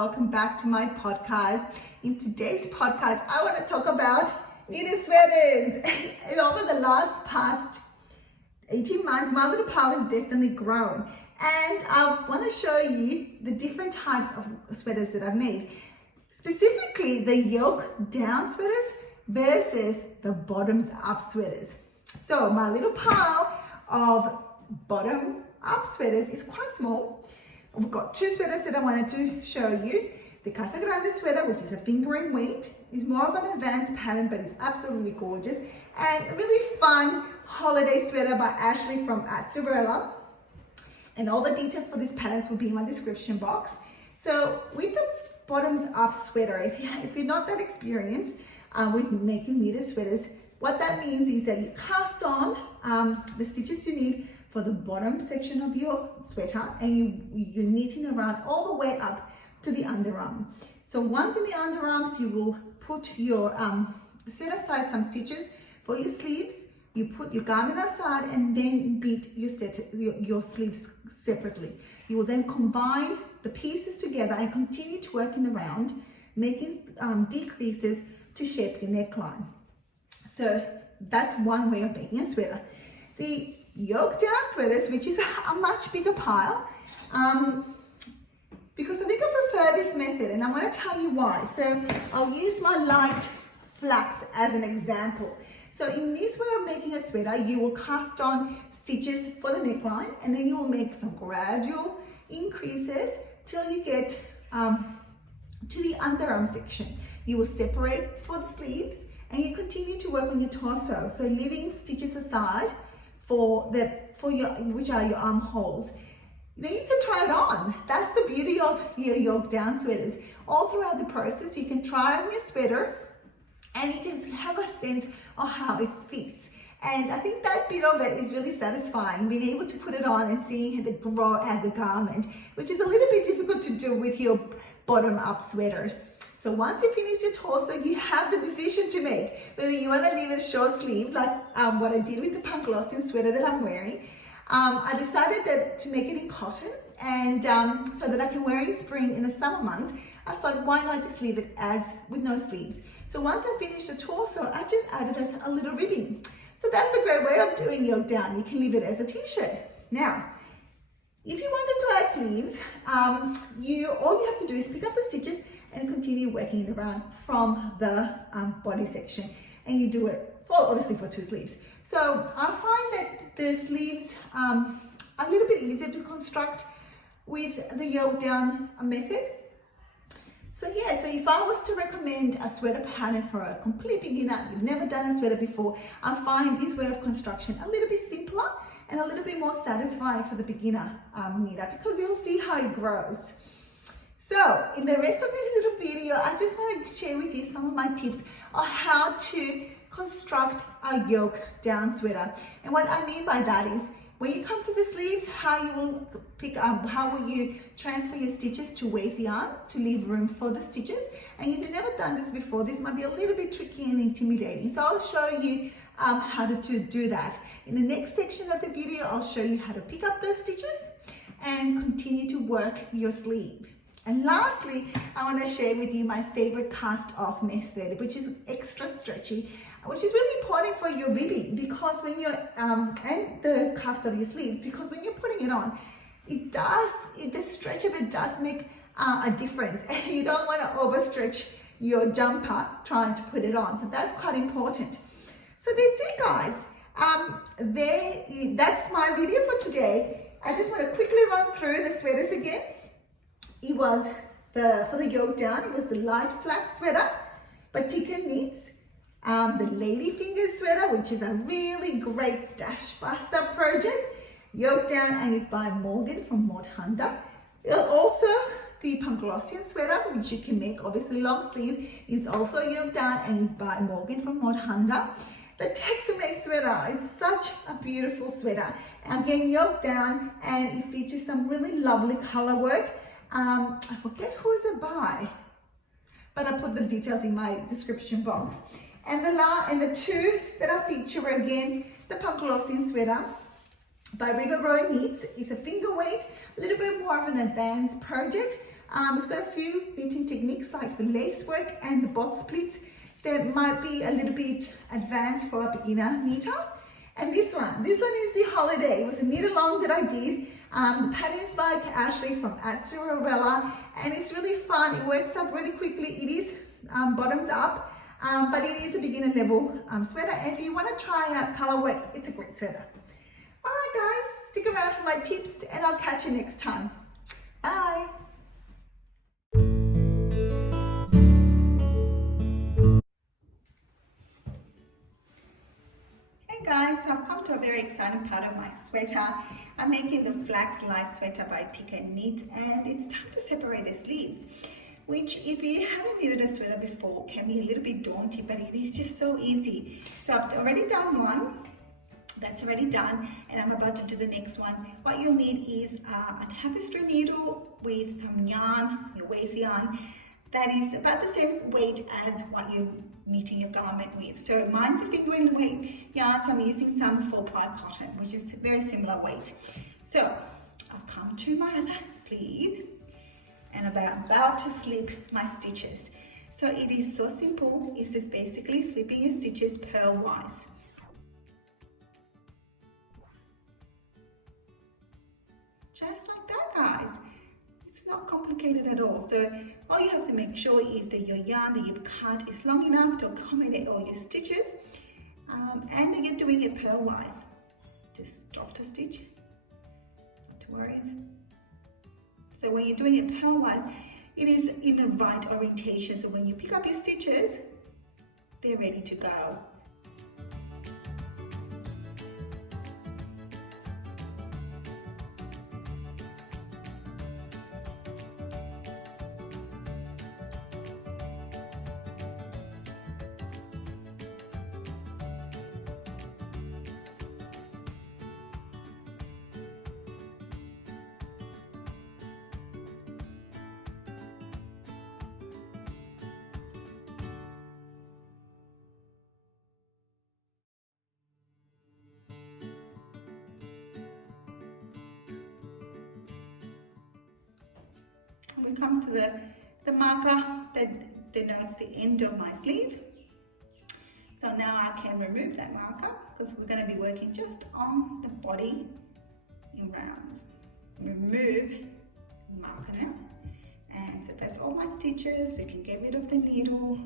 welcome back to my podcast. In today's podcast, I want to talk about knitted sweaters. Over the past 18 months, my little pal has definitely grown. And I want to show you the different types of sweaters that I've made. Specifically, the yoke down sweaters versus the bottoms up sweaters. So my little pile of bottom up sweaters is quite small. We've got two sweaters that I wanted to show you. The Casagrande sweater, which is a fingering weight, is more of an advanced pattern, but it's absolutely gorgeous. And a really fun holiday sweater by Ashleigh from Atsubrella. And all the details for these patterns will be in my description box. So with the bottoms up sweater, if you're not that experienced with making knitted sweaters, what that means is that you cast on the stitches you need for the bottom section of your sweater, and you're knitting around all the way up to the underarm. So once in the underarms, you will put your set aside some stitches for your sleeves. You put your garment aside and then beat your sleeves separately. You will then combine the pieces together and continue to work in the round, making decreases to shape your neckline. So that's one way of making a sweater. The yoke down sweaters, which is a much bigger pile, because I think I prefer this method, and I'm going to tell you why. So I'll use my light flax as an example. So in this way of making a sweater, you will cast on stitches for the neckline, and then you will make some gradual increases till you get to the underarm section. You will separate for the sleeves, and you continue to work on your torso. So leaving stitches aside which are your armholes. Then you can try it on. That's the beauty of your yoke down sweaters. All throughout the process, you can try on your sweater and you can have a sense of how it fits. And I think that bit of it is really satisfying, being able to put it on and seeing it grow as a garment, which is a little bit difficult to do with your bottom up sweaters. So once you finish your torso, you have the decision to make whether you want to leave it short sleeve, like what I did with the Panglossian sweater that I'm wearing. I decided to make it in cotton, and so that I can wear it in spring in the summer months. I thought, why not just leave it with no sleeves? So once I finished the torso, I just added a little ribbing. So that's a great way of doing yoke down. You can leave it as a t-shirt. Now, if you wanted to add sleeves, all you have to do is pick up the stitches and continue working it around from the body section. And you do it, well, obviously for two sleeves. So I find that the sleeves are a little bit easier to construct with the yoke down method. So yeah, so if I was to recommend a sweater pattern for a complete beginner, you've never done a sweater before, I find this way of construction a little bit simpler and a little bit more satisfying for the beginner knitter, because you'll see how it grows. So in the rest of this little video, I just want to share with you some of my tips on how to construct a yoke down sweater. And what I mean by that is, when you come to the sleeves, how will you transfer your stitches to waist yarn to leave room for the stitches. And if you've never done this before, this might be a little bit tricky and intimidating. So I'll show you how to do that. In the next section of the video, I'll show you how to pick up those stitches and continue to work your sleeve. And lastly, I want to share with you my favorite cast off method, which is extra stretchy, which is really important for your ribbing, because when you're and the cast of your sleeves, because when you're putting it on, the stretch of it does make a difference. You don't want to overstretch your jumper trying to put it on, so that's quite important. So that's it, guys. That's my video for today. I just want to quickly run through the sweaters again. It was for the yoke down, it was the light flax sweater by TincanKnits, the Lady Fingers sweater, which is a really great stash buster project, yoke down, and it's by Morgan from Mod Hunter. Also, the Panglossian sweater, which you can make obviously long sleeve, is also yoke down and is by Morgan from Mod Hunter. The tecsumeh sweater is such a beautiful sweater. Again, yoke down, and it features some really lovely color work. I forget who is it by, but I put the details in my description box. And the two that I feature are again the Panglossian sweater by River Row Knits. It's a finger weight, a little bit more of an advanced project. It's got a few knitting techniques like the lace work and the box splits that might be a little bit advanced for a beginner knitter. And this one is the holiday. It was a knit along that I did. The pattern is by Ashleigh from @Cinderella, and it's really fun. It works up really quickly. It is bottoms up, but it is a beginner level sweater. And if you want to try out color work, it's a great sweater. All right, guys, stick around for my tips, and I'll catch you next time. Bye. Guys, so I've come to a very exciting part of my sweater. I'm making the Flax light sweater by TincanKnits, and it's time to separate the sleeves, which if you haven't knitted a sweater before can be a little bit daunting, but it is just so easy. So I've already done one, that's already done, and I'm about to do the next one. What you'll need is a tapestry needle with some yarn, your waist yarn, that is about the same weight as what you're knitting your garment with. So mine's a figurine weight yarn, so I'm using some 4-ply cotton, which is very similar weight. So I've come to my other sleeve and about to slip my stitches. So it is so simple. It's just basically slipping your stitches purlwise. Just like that, guys. Not complicated at all. So all you have to make sure is that your yarn that you've cut is long enough to accommodate all your stitches, and that you're doing it purlwise. Just drop the stitch, not to worry. So when you're doing it purlwise, it is in the right orientation, so when you pick up your stitches, they're ready to go. We come to the marker that denotes the end of my sleeve. So now I can remove that marker because we're going to be working just on the body in rounds. Remove the marker now. And so that's all my stitches. We can get rid of the needle.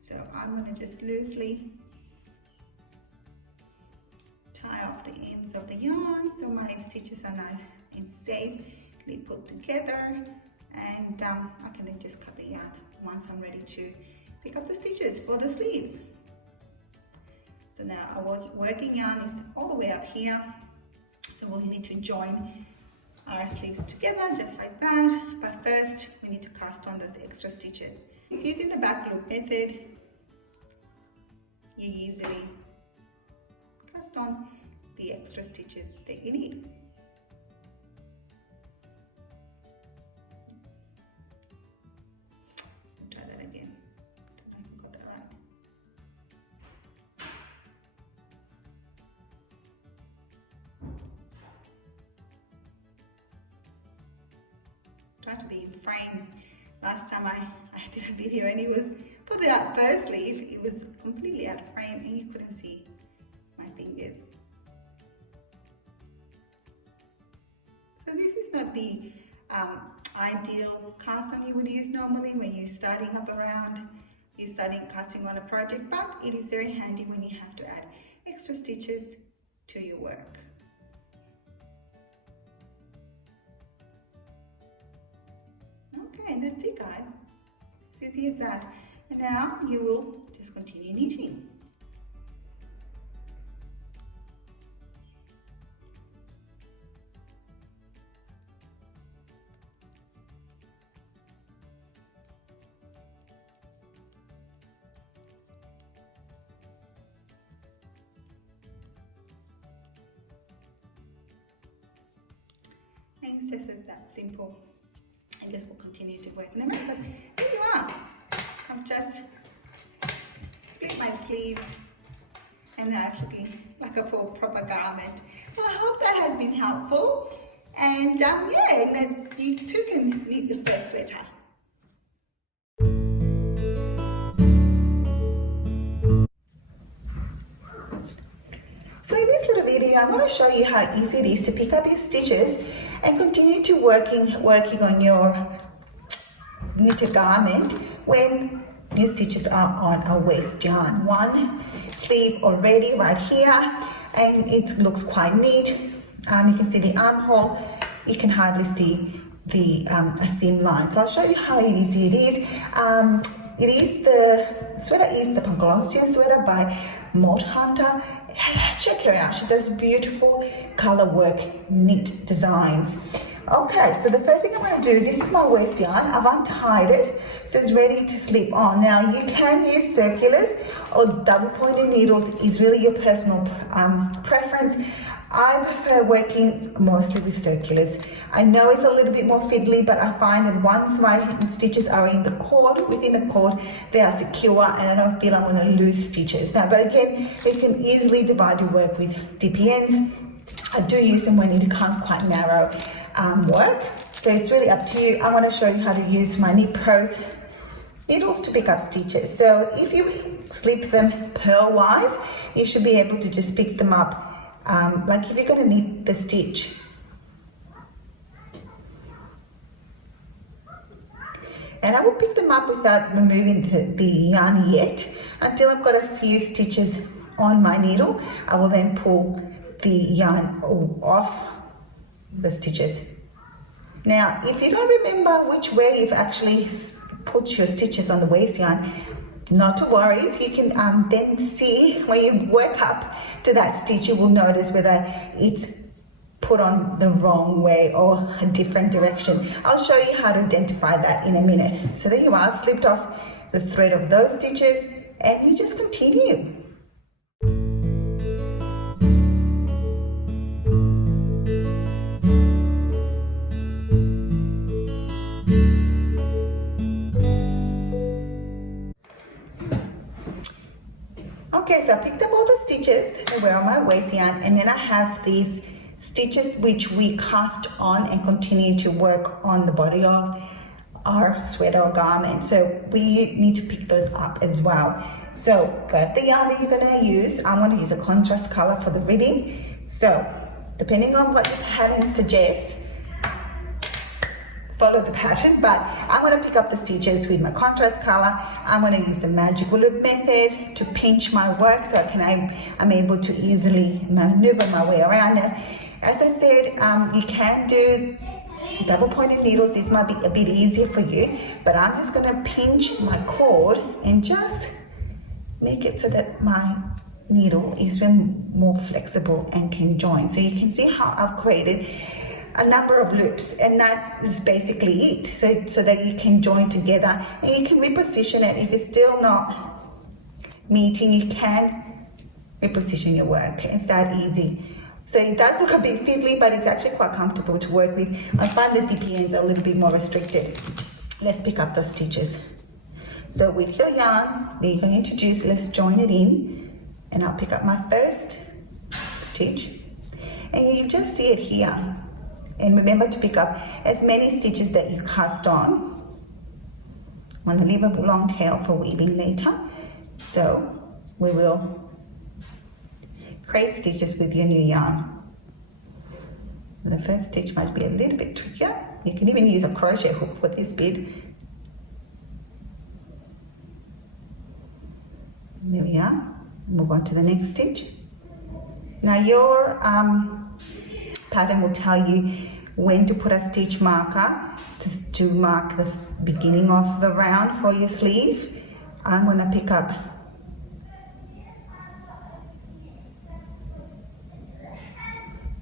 So I'm going to just loosely tie off the ends of the yarn so my stitches are now in safely put together, and I can then just cut the yarn once I'm ready to pick up the stitches for the sleeves. So now our working yarn is all the way up here, so we'll need to join our sleeves together just like that, but first we need to cast on those extra stitches. Using the back loop method, you easily cast on the extra stitches that you need. Try to be in frame. Last time I did a video and it was for the first sleeve, it was completely out of frame and you couldn't see my fingers. So this is not the ideal cast on you would use normally when you're starting up around, you're starting casting on a project, but it is very handy when you have to add extra stitches to your work. Okay, and that's it, guys. It's easy as that. And now you will just continue knitting. And it's just that simple. I guess we'll continue to work in the rest, but there you are. I've just split my sleeves and now it's looking like a full proper garment. Well, I hope that has been helpful. And yeah, then you too can knit your first sweater. So in this little video, I'm going to show you how easy it is to pick up your stitches and continue to working on your knitted garment when your stitches are on a waste yarn. One sleeve already right here, and it looks quite neat. You can see the armhole. You can hardly see the seam line. So I'll show you how easy it is. The sweater is the Panglossian sweater by Mod Hunter. Check her out. She does beautiful color work knit designs. Okay, so the first thing I'm going to do, this is my waist yarn. I've untied it, so it's ready to slip on. Now you can use circulars or double pointed needles. It's really your personal preference. I prefer working mostly with circulars. I know it's a little bit more fiddly, but I find that once my stitches are in the cord, within the cord, they are secure and I don't feel I'm going to lose stitches. Now, but again, you can easily divide your work with DPNs. I do use them when it becomes quite narrow work, so it's really up to you. I want to show you how to use my Knit Pros needles to pick up stitches. So if you slip them purl-wise, you should be able to just pick them up. Like if you're going to knit the stitch, and I will pick them up without removing the yarn yet until I've got a few stitches on my needle. I will then pull the yarn off the stitches. Now if you don't remember which way you've actually put your stitches on the waist yarn, not to worry, you can then see when you work up to that stitch, you will notice whether it's put on the wrong way or a different direction. I'll show you how to identify that in a minute. So there you are, I've slipped off the thread of those stitches and you just continue. Okay, so I picked up all the stitches that were on my waist yarn, and then I have these stitches which we cast on and continue to work on the body of our sweater or garment. So we need to pick those up as well. So grab the yarn that you're going to use. I'm going to use a contrast color for the ribbing. So depending on what your pattern suggests, follow the pattern, but I'm going to pick up the stitches with my contrast color. I'm going to use the magical loop method to pinch my work so I'm able to easily maneuver my way around it. As I said, you can do double pointed needles. This might be a bit easier for you, but I'm just going to pinch my cord and just make it so that my needle is more flexible and can join. So you can see how I've created a number of loops, and that is basically it, so that you can join together and you can reposition it. If it's still not meeting, you can reposition your work. It's that easy. So it does look a bit fiddly, but it's actually quite comfortable to work with. I find the DPNs are a little bit more restricted. Let's pick up those stitches. So with your yarn that you're going to introduce, let's join it in, and I'll pick up my first stitch, and you just see it here. And remember to pick up as many stitches that you cast on. I'm going to leave a long tail for weaving later. So we will create stitches with your new yarn. The first stitch might be a little bit trickier. You can even use a crochet hook for this bit. There we are. Move on to the next stitch. Now your pattern will tell you when to put a stitch marker to mark the beginning of the round for your sleeve. I'm going to pick up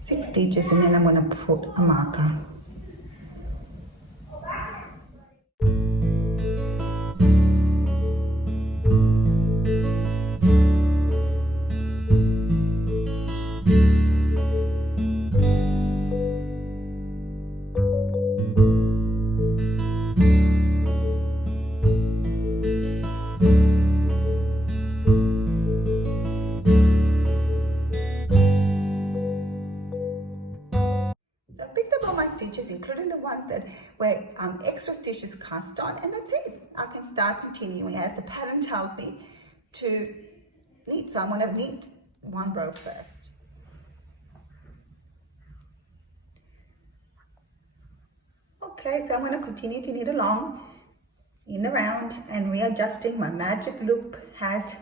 six stitches, and then I'm going to put a marker. extra stitches cast on, and that's it. I can start continuing as the pattern tells me to knit. So I'm going to knit one row first. Okay, so I'm going to continue to knit along in the round and readjusting my magic loop as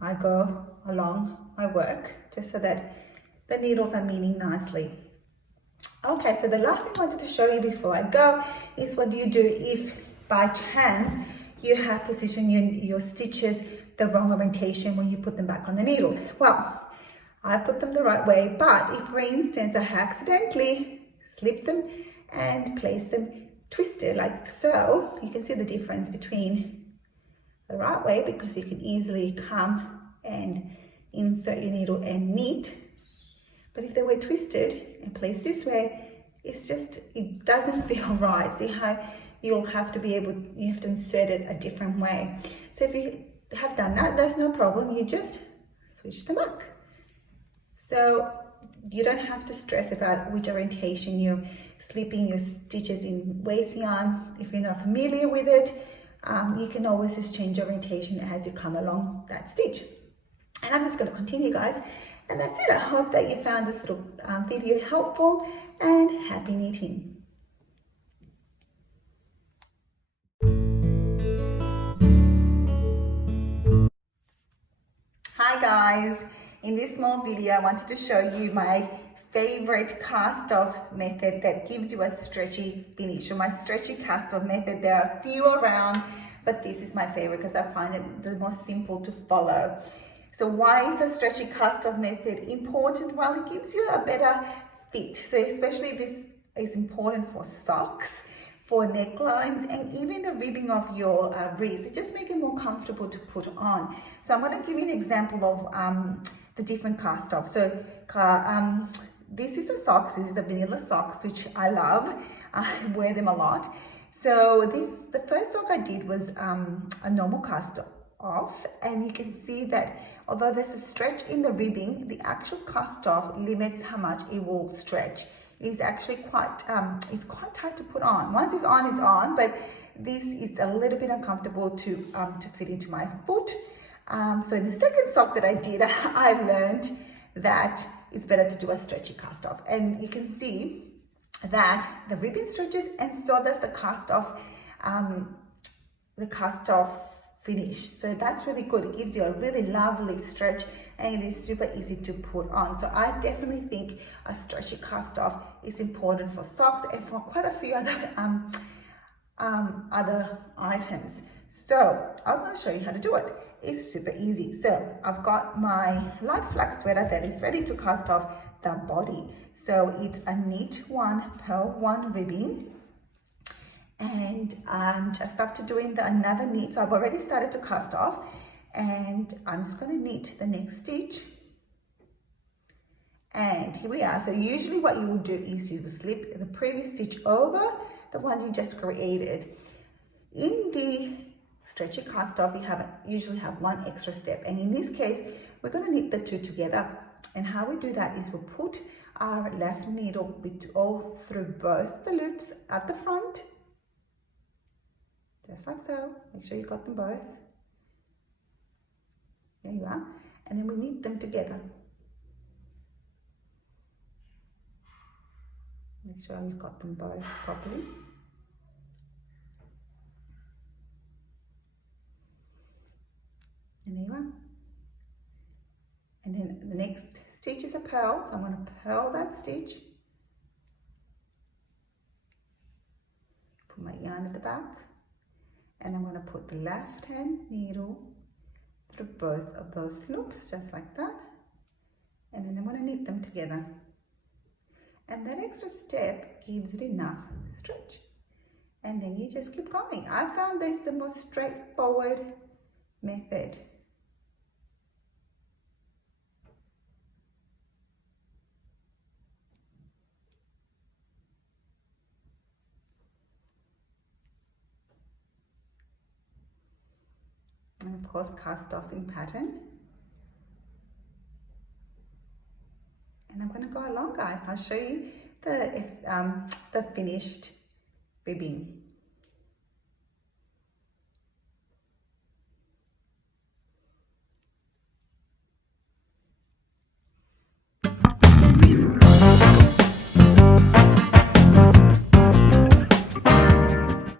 I go along my work, just so that the needles are meeting nicely. Okay, so the last thing I wanted to show you before I go is what do you do if by chance you have positioned your stitches the wrong orientation when you put them back on the needles. Well, I put them the right way, but if for instance I accidentally slip them and place them twisted like so, you can see the difference between the right way, because you can easily come and insert your needle and knit. But if they were twisted and placed this way, it doesn't feel right. See how you have to insert it a different way. So if you have done that, that's no problem. You just switch them up. So you don't have to stress about which orientation you're slipping your stitches in waste yarn. If you're not familiar with it, you can always just change orientation as you come along that stitch. And I'm just going to continue, guys. And that's it. I hope that you found this little video helpful, and happy knitting. Hi guys. In this small video, I wanted to show you my favorite cast off method that gives you a stretchy finish. So my stretchy cast off method, there are a few around, but this is my favorite because I find it the most simple to follow. So why is the stretchy cast off method important? Well, it gives you a better fit. So especially this is important for socks, for necklines, and even the ribbing of your wrist. It just makes it more comfortable to put on. So I'm going to give you an example of the different cast off. So this is a socks. This is the vanilla socks, which I love. I wear them a lot. So the first sock I did was a normal cast off, and you can see that although there's a stretch in the ribbing, the actual cast off limits how much it will stretch. It's actually quite tight to put on. Once it's on, but this is a little bit uncomfortable to fit into my foot. So in the second sock that I did, I learned that it's better to do a stretchy cast off, and you can see that the ribbon stretches, and so does the cast off finish. So that's really good. It gives you a really lovely stretch, and it is super easy to put on. So I definitely think a stretchy cast off is important for socks and for quite a few other items. So I'm going to show you how to do it. It's super easy. So I've got my light flax sweater that is ready to cast off the body. So it's a knit one, purl one ribbing. And I'm just up to doing another knit. So I've already started to cast off, and I'm just going to knit the next stitch. And here we are. So usually what you will do is you will slip the previous stitch over the one you just created. In the stretchy cast off, you usually have one extra step, and in this case we're going to knit the two together. And how we do that is we'll put our left needle all through both the loops at the front, just like so. Make sure you got them both. There you are. And then we knit them together. Make sure you've got them both properly. And there you are. And then the next stitch is a purl. So I'm going to purl that stitch. Put my yarn at the back. And I'm going to put the left hand needle through both of those loops, just like that. And then I'm going to knit them together. And that extra step gives it enough stretch. And then you just keep going. I found this the most straightforward method. And of course, cast off in pattern. And I'm going to go along, guys. I'll show you the finished ribbing.